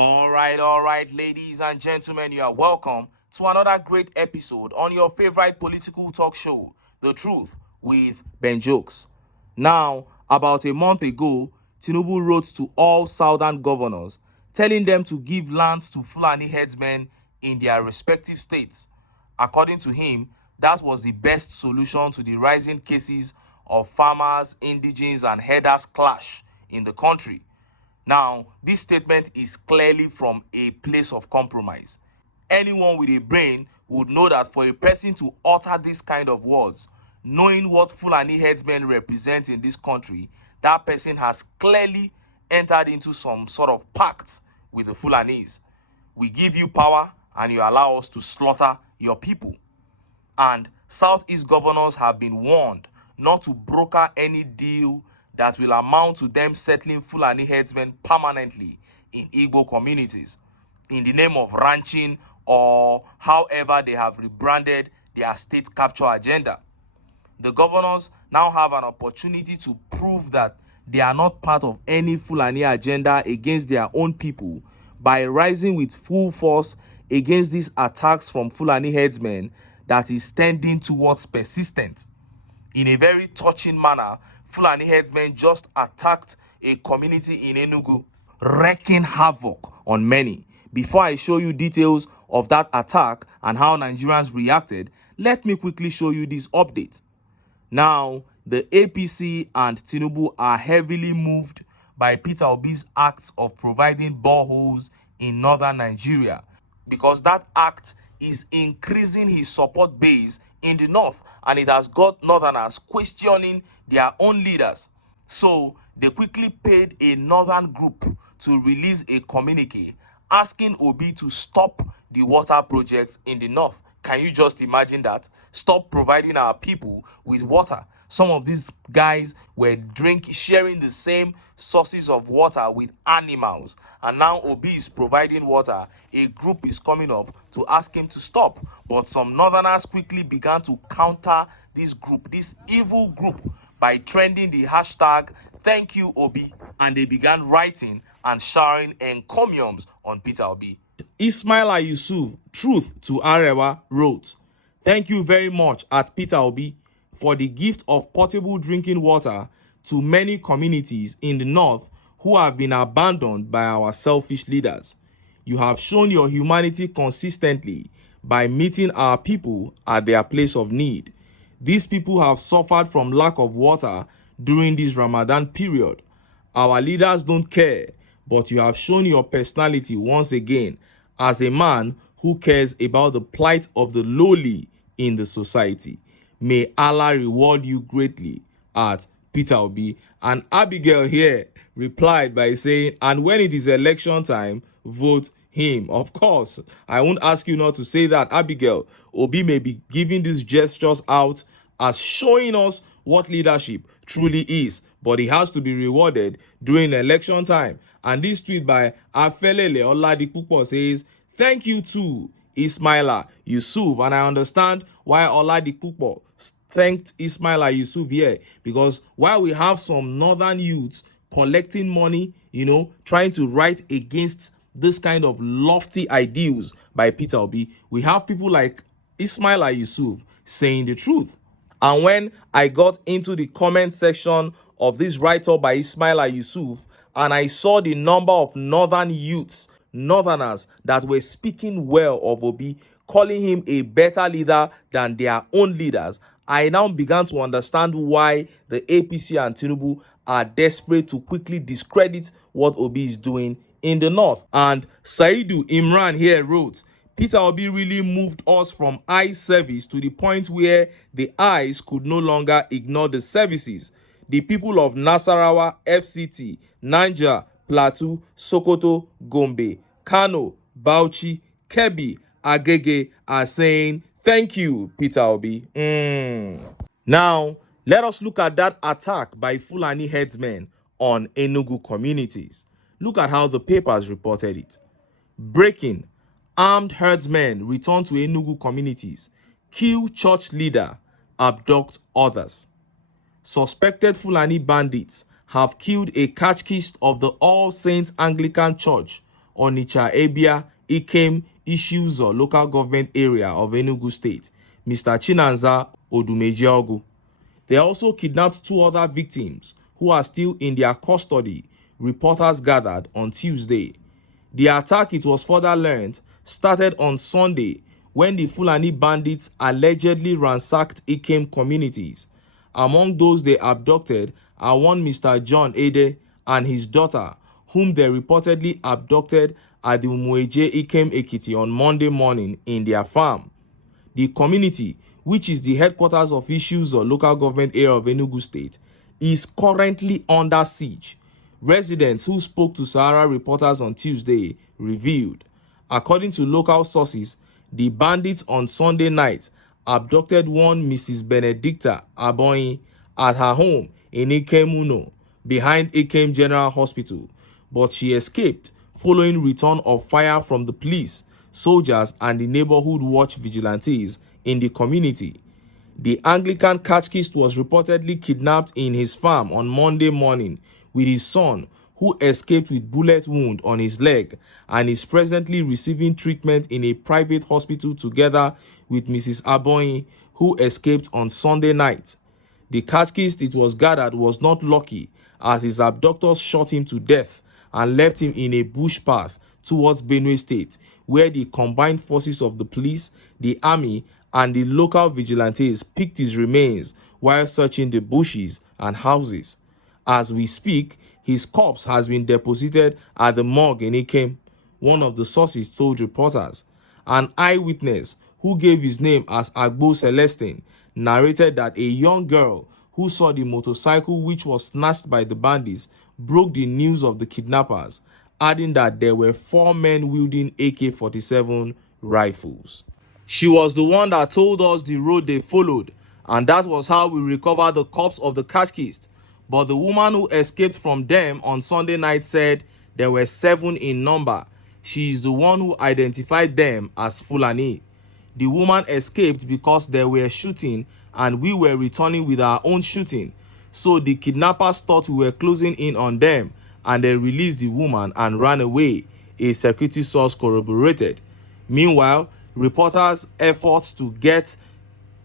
All right, ladies and gentlemen, you are welcome to another great episode on your favorite political talk show, The Truth with Ben Jokes. Now, about a month ago, Tinubu wrote to all southern governors telling them to give lands to Fulani headsmen in their respective states. According to him, that was the best solution to the rising cases of farmers, indigenes, and herders clash in the country. Now, this statement is clearly from a place of compromise. Anyone with a brain would know that for a person to utter this kind of words, knowing what Fulani headsmen represent in this country, that person has clearly entered into some sort of pact with the Fulanis. We give you power and you allow us to slaughter your people. And Southeast governors have been warned not to broker any deal that will amount to them settling Fulani headsmen permanently in IGBO communities in the name of ranching or however they have rebranded their state capture agenda. The governors now have an opportunity to prove that they are not part of any Fulani agenda against their own people by rising with full force against these attacks from Fulani headsmen that is tending towards persistent. In a very touching manner, Fulani headsmen just attacked a community in Enugu, wreaking havoc on many. Before I show you details of that attack and how Nigerians reacted, let me quickly show you this update. Now, the APC and Tinubu are heavily moved by Peter Obi's acts of providing boreholes in northern Nigeria, because that act is increasing his support base in the north, and it has got northerners questioning their own leaders. So they quickly paid a northern group to release a communique asking Obi to stop the water projects in the north. Can you just imagine that? Stop providing our people with water. Some of these guys were sharing the same sources of water with animals. And now Obi is providing water. A group is coming up to ask him to stop. But some northerners quickly began to counter this group, this evil group, by trending the hashtag "Thank you Obi," and they began writing and showering encomiums on Peter Obi. Ismaila Yusuf, Truth to Arewa, wrote, "Thank you very much at Peter Obi for the gift of potable drinking water to many communities in the north who have been abandoned by our selfish leaders. You have shown your humanity consistently by meeting our people at their place of need. These people have suffered from lack of water during this Ramadan period. Our leaders don't care, but you have shown your personality once again as a man who cares about the plight of the lowly in the society. May Allah reward you greatly at Peter Obi." And Abigail here replied by saying, "And when it is election time, vote him." Of course, I won't ask you not to say that, Abigail. Obi may be giving these gestures out as showing us what leadership truly is, but he has to be rewarded during election time. And this tweet by Afelele Oladipupo says, "Thank you to Ismaila Yusuf." And I understand why Oladipupo thanked Ismaila Yusuf here, because while we have some northern youths collecting money, trying to write against this kind of lofty ideals by Peter Obi, we have people like Ismaila Yusuf saying the truth. And when I got into the comment section of this write-up by Ismaila Yusuf, and I saw the number of northern youths, northerners that were speaking well of Obi, calling him a better leader than their own leaders, I now began to understand why the APC and Tinubu are desperate to quickly discredit what Obi is doing in the north. And Saidu Imran here wrote, "Peter Obi really moved us from eye service to the point where the eyes could no longer ignore the services. The people of Nasarawa, FCT, Niger, Plateau, Sokoto, Gombe, Kano, Bauchi, Kebbi, Agege are saying, 'Thank you, Peter Obi.'" Now, let us look at that attack by Fulani headsmen on Enugu communities. Look at how the papers reported it. Breaking: armed herdsmen return to Enugu communities, kill church leader, abduct others. Suspected Fulani bandits have killed a catechist of the All Saints Anglican Church Onitsha Ebia Ikem Ishiuzo local government area of Enugu State, Mr. Chinanza Odumejiogu. They also kidnapped 2 other victims who are still in their custody, reporters gathered on Tuesday. The attack, it was further learned, started on Sunday when the Fulani bandits allegedly ransacked Ikem communities. Among those they abducted are one Mr. John Ede and his daughter, whom they reportedly abducted at the Umueje Ikem Ekiti on Monday morning in their farm. The community, which is the headquarters of Issues or local government area of Enugu State, is currently under siege. Residents who spoke to Sahara reporters on Tuesday revealed. According to local sources, the bandits on Sunday night abducted one Mrs. Benedicta Aboyi at her home in Ikemuno, behind Ikem General Hospital, but she escaped following return of fire from the police, soldiers, and the neighborhood watch vigilantes in the community. The Anglican catechist was reportedly kidnapped in his farm on Monday morning with his son, who escaped with bullet wound on his leg and is presently receiving treatment in a private hospital together with Mrs. Aboyi, who escaped on Sunday night. The catechist, it was gathered, was not lucky as his abductors shot him to death and left him in a bush path towards Benue State, where the combined forces of the police, the army, and the local vigilantes picked his remains while searching the bushes and houses. As we speak, his corpse has been deposited at the morgue in Ikem, one of the sources told reporters. An eyewitness, who gave his name as Agbo Celestine, narrated that a young girl who saw the motorcycle which was snatched by the bandits broke the news of the kidnappers, adding that there were 4 men wielding AK-47 rifles. She was the one that told us the road they followed, and that was how we recovered the corpse of the catechist. But the woman who escaped from them on Sunday night said there were 7 in number. She is the one who identified them as Fulani. The woman escaped because they were shooting and we were returning with our own shooting. So the kidnappers thought we were closing in on them and they released the woman and ran away, a security source corroborated. Meanwhile, reporters' efforts to get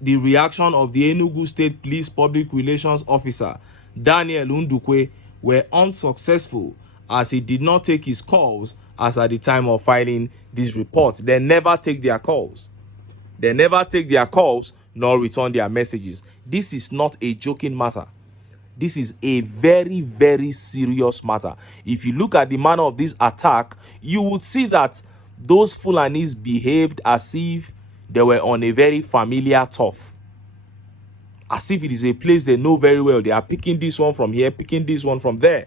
the reaction of the Enugu State Police Public Relations Officer, Daniel Undukwe, were unsuccessful as he did not take his calls as at the time of filing this report. They never take their calls. They never take their calls nor return their messages. This is not a joking matter. This is a very, very serious matter. If you look at the manner of this attack, you would see that those Fulanis behaved as if they were on a very familiar turf. As if it is a place they know very well. They are picking this one from here, picking this one from there.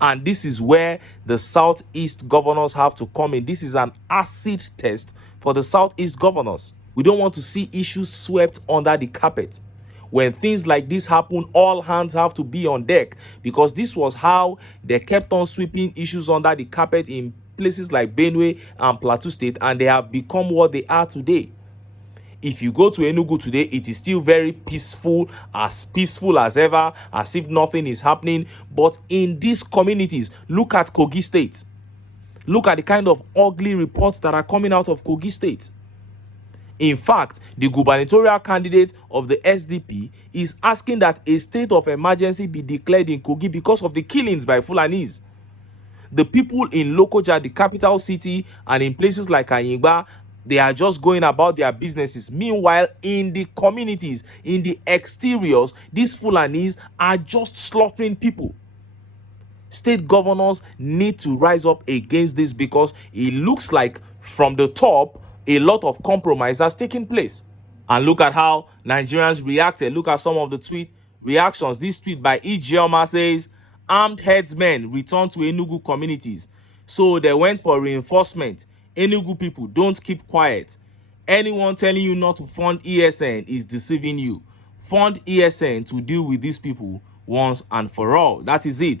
And this is where the Southeast governors have to come in. This is an acid test for the Southeast governors. We don't want to see issues swept under the carpet. When things like this happen, all hands have to be on deck, because this was how they kept on sweeping issues under the carpet in places like Benue and Plateau State, and they have become what they are today. If you go to Enugu today, it is still very peaceful as ever, as if nothing is happening. But in these communities, look at Kogi State. Look at the kind of ugly reports that are coming out of Kogi State. In fact, the gubernatorial candidate of the SDP is asking that a state of emergency be declared in Kogi because of the killings by Fulanis. The people in Lokoja, the capital city, and in places like Ayingba, they are just going about their businesses. Meanwhile, in the communities, in the exteriors, these Fulanis are just slaughtering people. State governors need to rise up against this, because it looks like from the top, a lot of compromise has taken place. And look at how Nigerians reacted. Look at some of the tweet reactions. This tweet by IGBO says, armed headsmen return to Enugu communities. So they went for reinforcement. Enugu people, don't keep quiet. Anyone telling you not to fund ESN is deceiving you. Fund ESN to deal with these people once and for all. That is it.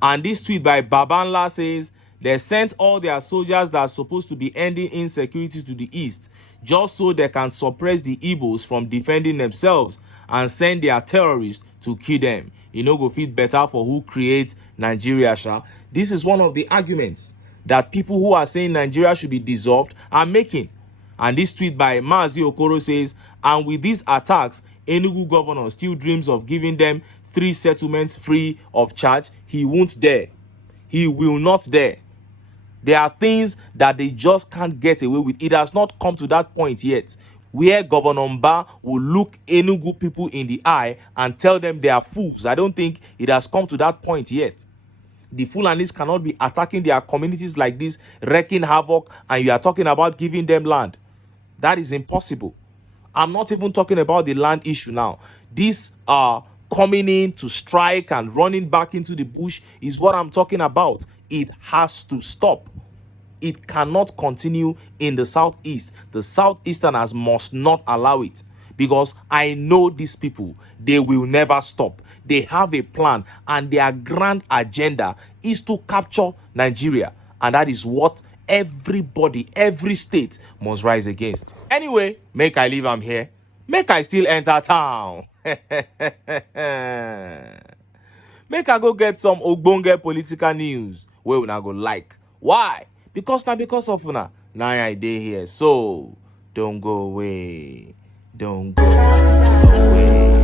And this tweet by Babanla says, they sent all their soldiers that are supposed to be ending insecurity to the east, just so they can suppress the Igbos from defending themselves and send their terrorists to kill them. You know, go fit better for who creates Nigeria, sha. This is one of the arguments that people who are saying Nigeria should be dissolved are making. And this tweet by Mazi Okoro says, and with these attacks, Enugu governor still dreams of giving them 3 settlements free of charge. He won't dare. He will not dare. There are things that they just can't get away with. It has not come to that point yet, where Governor Mba will look Enugu people in the eye and tell them they are fools. I don't think it has come to that point yet. The Fulanis cannot be attacking their communities like this, wreaking havoc, and you are talking about giving them land. That is impossible. I'm not even talking about the land issue now. This coming in to strike and running back into the bush is what I'm talking about. It has to stop. It cannot continue in the Southeast. The Southeasterners must not allow it, because I know these people, they will never stop. They have a plan, and their grand agenda is to capture Nigeria, and that is what everybody, every state must rise against. Anyway, make I leave am here. Make I still enter town. Make I go get some ogbonge political news wey una go like. Why? Because of una na I dey here. So don't go away. Don't go away.